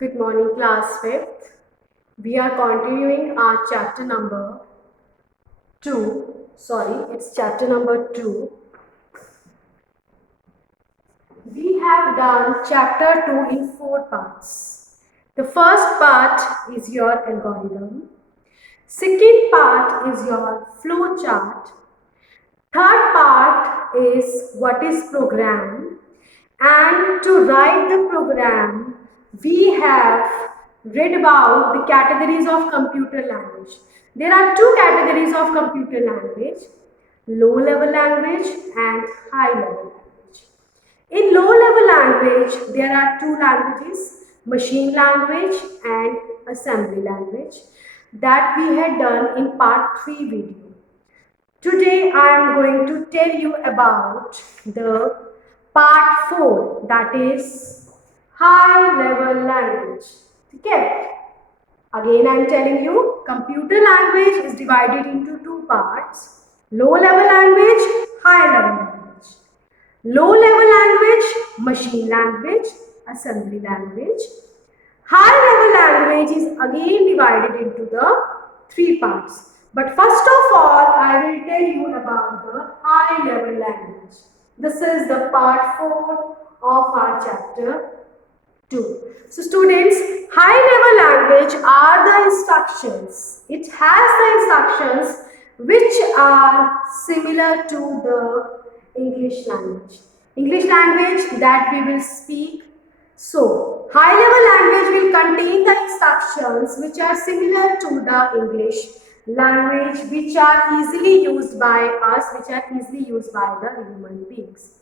Good morning, class 5th. We are continuing our chapter number 2. Sorry, it's chapter number 2. We have done chapter 2 in 4 parts. The first part is your algorithm. Second part is your flow chart. Third part is what is program. And to write the program, we have read about the categories of computer language. There are two categories of computer language, low level language and high level language. In low level language, there are two languages, machine language and assembly language, that we had done in part 3 video. Today I am going to tell you about the part 4, that is high level language. Okay. Again I am telling you, computer language is divided into two parts, low level language, high level language. Low level language, machine language, assembly language. High level language is again divided into the three parts. But first of all, I will tell you about the high level language. This is the part 4 of our chapter 2. So students, high level language are the instructions. It has the instructions which are similar to the English language. English language that we will speak. So, high level language will contain the instructions which are similar to the English language, which are easily used by us, which are easily used by the human beings.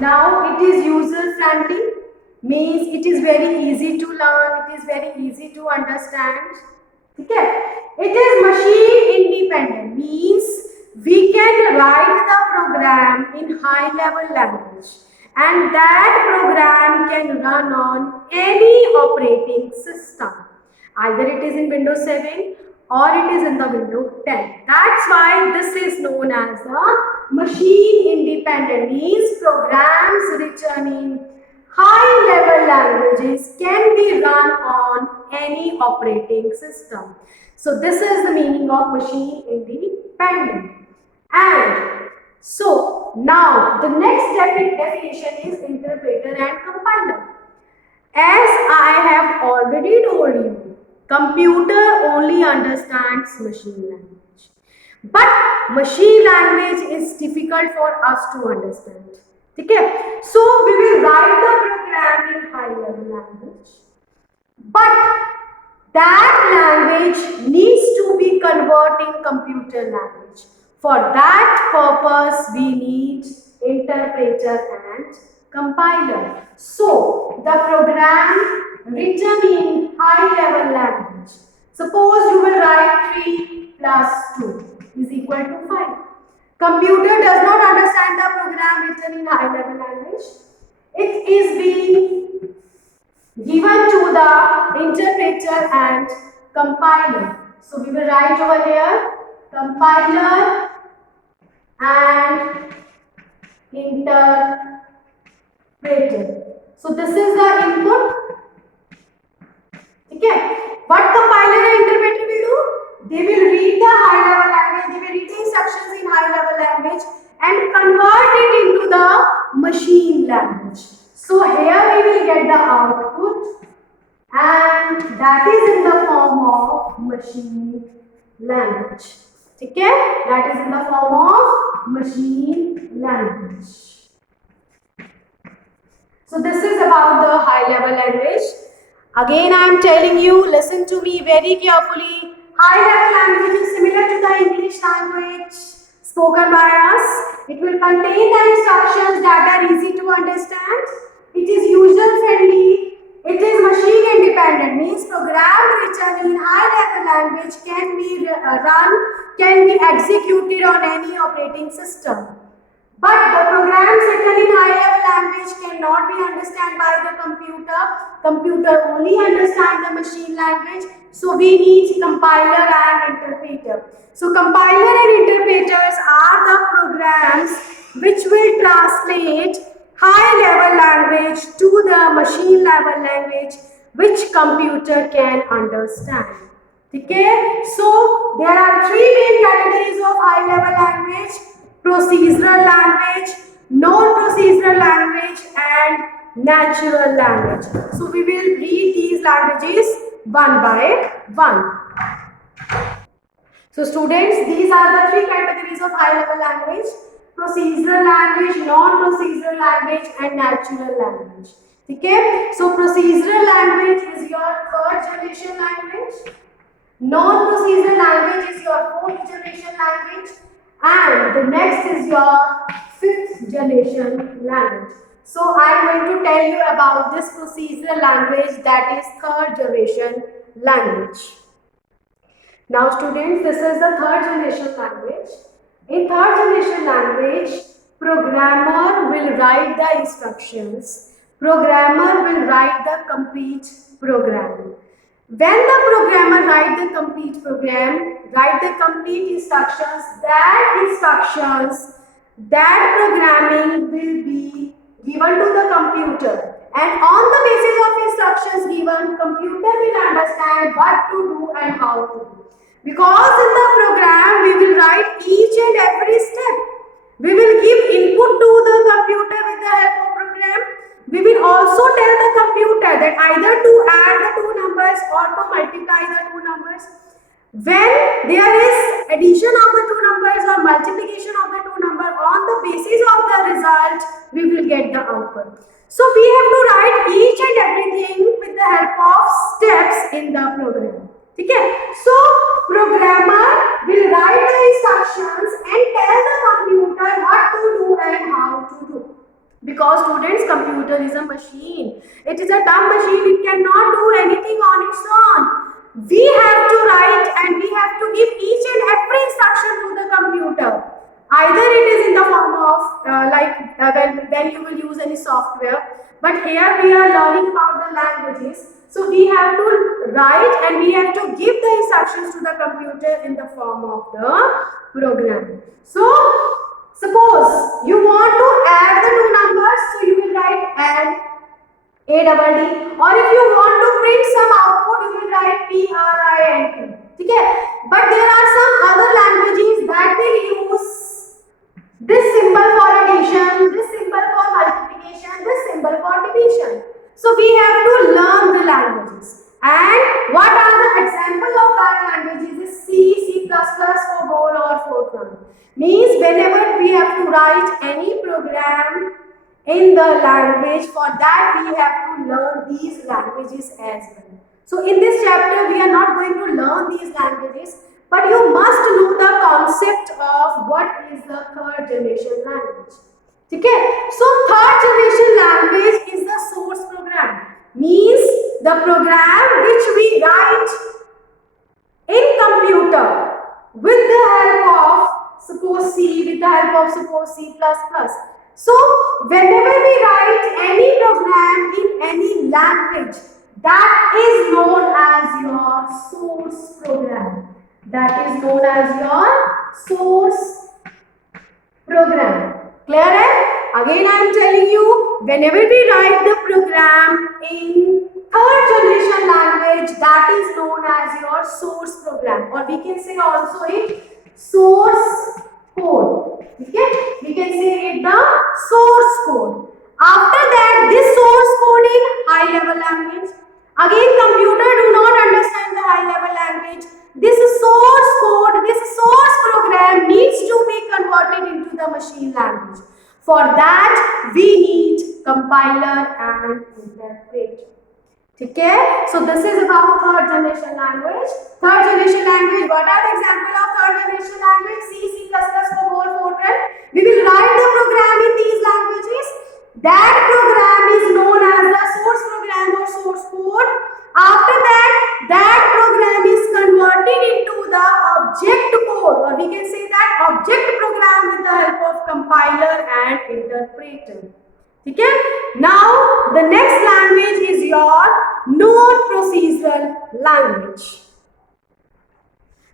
Now, it is user friendly, means it is very easy to learn, it is very easy to understand. Okay? It is machine independent, means we can write the program in high level language and that program can run on any operating system. Either it is in Windows 7 or it is in the Windows 10. That's why this is known as the machine independent, means programs written in high level languages can be run on any operating system. So this is the meaning of machine independent. And so now the next definition is interpreter and compiler. As I have already told you, computer only understands machine language. But machine language is difficult for us to understand. Okay? So we will write the program in high level language. But that language needs to be converted in computer language. For that purpose, we need interpreter and compiler. So, the program written in high level language. Suppose you will write 3 plus 2 is equal to 5. Computer does not understand the program written in high level language. It is being given to the interpreter and compiler. So we will write over here compiler and interpreter. So this is the input. Okay. What compiler and interpreter will do? They will read the high level language, they will read the instructions in high level language and convert it into the machine language. So here we will get the output and that is in the form of machine language. Okay? That is in the form of machine language. So this is about the high level language. Again I am telling you, listen to me very carefully. High level language is similar to the English language spoken by us. It will contain the instructions that are easy to understand. It is user friendly. It is machine independent, means program written in high level language can be can be executed on any operating system. But the programs written in high level language cannot be understood by the computer. Computer only understands the machine language. So we need compiler and interpreter. So compiler and interpreters are the programs which will translate high level language to the machine level language which computer can understand. Okay, so there are three main categories of high level language: procedural language, non-procedural language, and natural language. So we will read these languages one by one. So students, these are the three categories of high level language: procedural language, non-procedural language, and natural language. Okay, so procedural language is your third generation language. Non-procedural language is your fourth generation language, and the next is your fifth generation language. So I am going to tell you about this procedural language, that is third generation language. Now students, this is the third generation language. In third generation language, programmer will write the instructions. Programmer will write the complete program. When the programmer write the complete program, write the complete instructions, that programming will be given to the computer. And on the basis of instructions given, computer will understand what to do and how to do. Because in the program, we will write each and every step. We will give input to the computer with the help of program. We will also tell the computer that either to add the two numbers or to multiply the two numbers. When there is addition of the two numbers or multiplication of the two numbers, on the basis of the result, we will get the output. So we have to write each and everything with the help of steps in the program. Okay? So programmer will write the instructions and tell the computer what to do and how to do. Because students, computer is a machine. It is a dumb machine. It cannot do anything on its own. We have to write and we have to give each and every instruction to the computer. Either it is in the form of when you will use any software. But here we are learning about the languages. So we have to write and we have to give the instructions to the computer in the form of the program. So suppose you want to add the two numbers, so you will write add, ADD, or if you want to print some output, you will write PRINT. Okay? But there are some other languages that will use this symbol for addition, this symbol for multiplication, this symbol for division. So we have to learn the languages. And what are the example of that languages is C, C++ for Go or Fortran. Means whenever we have to write any program in the language, for that we have to learn these languages as well. So in this chapter we are not going to learn these languages, but you must know the concept of what is the third generation language. Okay? So third generation language is the source program. Means the program which we write in computer with the help of suppose C, with the help of suppose C++. So whenever we write any program in any language, that is known as your source program. That is known as your source program. Clear hai? Again I am telling you, whenever we write the program in third generation language, that is known as your source program, or we can say also it source code. Okay? We can say it the source code. After that, this source code in high level language. Again, computer do not understand the high level language. This source code, this source program needs to be converted into the machine language. For that, we need compiler and interpreter. Okay? So this is about third generation language. Third generation language, what are the examples of third generation language? C, C++, for Fortran. We will write the program in these languages. That program is known as the source program or source code. After that, that program is converted into the object code, or we can say that object program with the help of compiler and interpreter. Okay? Now, the next language is your non-procedural language.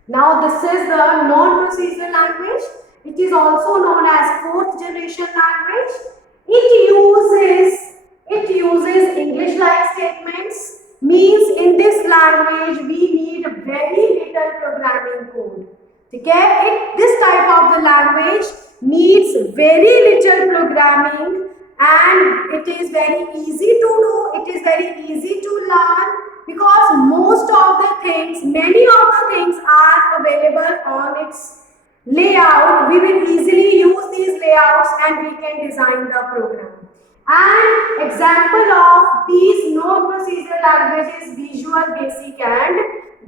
Now, this is the non-procedural language. It is also known as fourth generation language. It uses English-like statements, means language we need very little programming code. Okay, this type of the language needs very little programming, and it is very easy to do, it is very easy to learn, because most of the things, many of the things are available on its layout. We will easily use these layouts and we can design the program. An example of these known procedural languages, Visual Basic and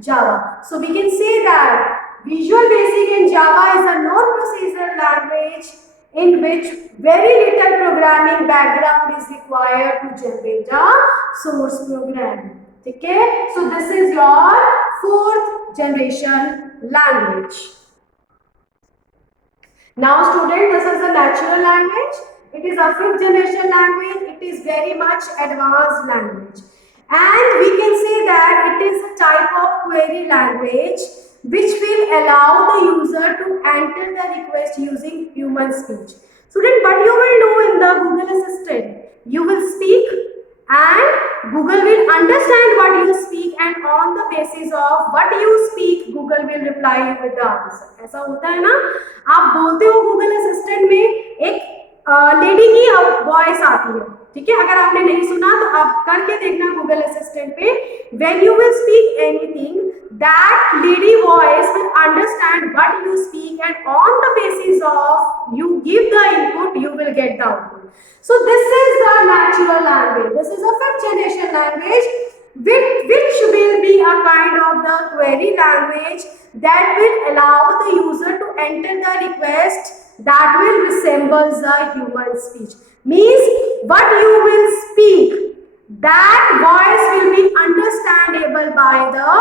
Java. So we can say that Visual Basic in Java is a known procedural language in which very little programming background is required to generate a source program. Okay? So this is your fourth generation language. Now student, this is a natural language. It is a fifth generation language. It is very much advanced language. And we can say that it is a type of query language which will allow the user to enter the request using human speech. Student, what you will do in the Google Assistant? You will speak and Google will understand what you speak, and on the basis of what you speak, Google will reply you with the answer. ऐसा होता है ना, आप बोलते हो Google Assistant में एक lady की वॉइस आती है, ठीक है, अगर आपने नहीं सुना तो आप करके देखना गूगल असिस्टेंट पे. When you will speak anything, that lady voice will understand what you speak, and on the basis of you give the input you will get the output. So this is the natural language. This is a fifth generation language which will be a kind of the query language that will allow the user to enter the request that will resemble the human speech. Means what you will speak, that voice will be understandable by the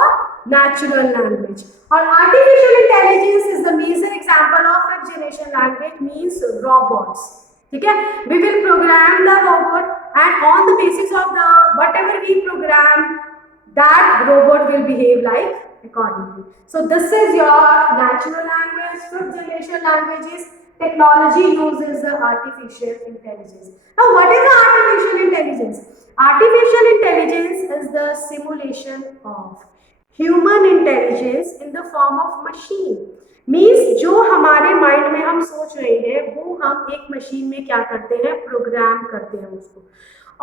natural language. Or artificial intelligence is the major example of fifth generation language, means robots. Okay? We will program the robot, and on the basis of the whatever we program, that robot will behave like accordingly. So this is your natural language. Fifth generation languages. Technology uses the artificial intelligence. Now what is the artificial intelligence? Artificial intelligence is the simulation of human intelligence in the form of machine. Means जो हमारे mind में हम सोच रहे हैं वो हम एक मशीन में क्या करते हैं, प्रोग्राम करते हैं उसको,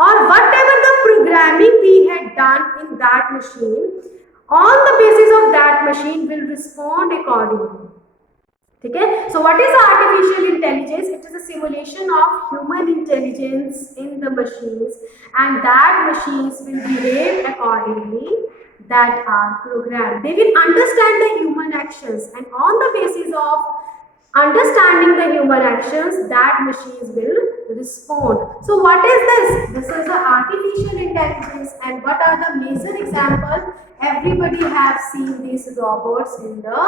और whatever the programming we had done in that machine, on the basis of that machine will respond accordingly. ठीक है. So what is artificial intelligence? It is a simulation of human intelligence in the machines, and that machines will behave accordingly that are programmed. They will understand the human actions, and on the basis of understanding the human actions, that machines will respond. So what is this? This is the artificial intelligence. And what are the major examples? Everybody have seen these robots in the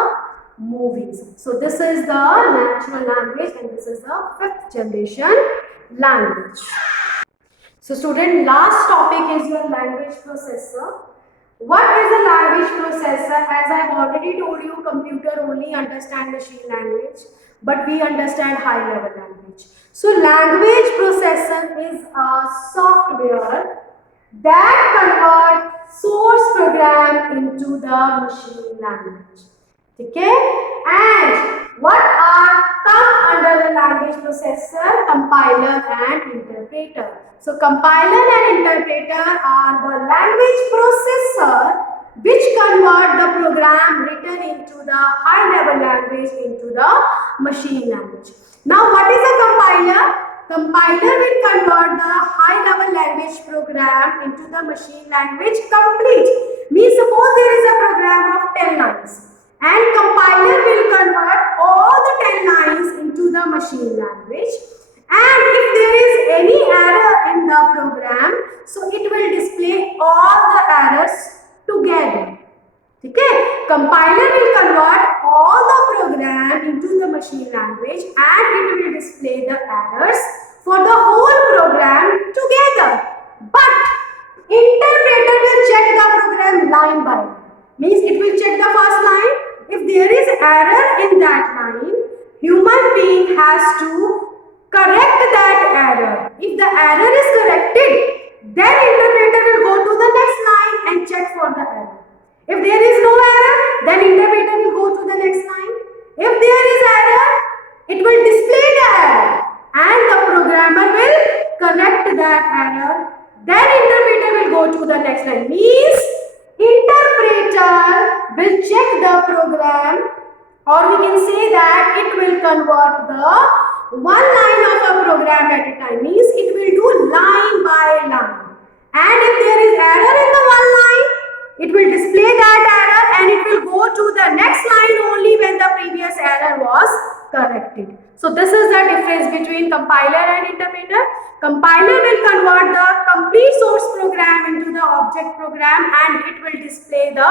movies. So this is the natural language, and this is the fifth generation language. So student, last topic is your language processor. What is a language processor? As I have already told you, computer only understand machine language, but we understand high level language. So language processor is a software that converts source program into the machine language. Okay? And what are come under the language processor? Compiler and interpreter. So compiler and interpreter are the language processor which convert the program written into the high level language into the machine language. Now what is a compiler? Compiler will convert the high level language program into the machine language complete. Means suppose there is a program of 10 lines, and compiler will convert all the 10 lines into the machine language, and if there is any error in the program, so it will display all the errors together. Okay? Compiler will convert all the program into the machine language, and it will display the errors for the whole program together. But interpreter will check the program line by line. Means it will check the first line. If there is error in that line, human being has to correct that error. If the error is corrected, then interpreter will go to the next line and check for the error. If there is no error, then interpreter will go to the next line. If there is error, it will display the error and the programmer will correct that error. Then interpreter will go to the next line. Means interpreter will check the program, or we can say that it will convert the one line of a program at a time. Means it will do line by line. And if there is error in the one line, it will display that error and it will go to the next line only when the previous error was corrected. So this is the difference between compiler and interpreter. Compiler will convert the complete source program into the object program and it will display the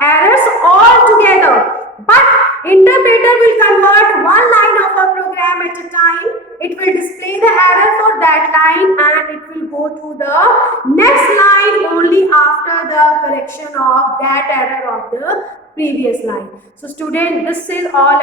errors all together. But interpreter will convert one line of a program at a time. It will display the error for that line and it will go to the next line only after the correction of that error of the previous line. So student, this is all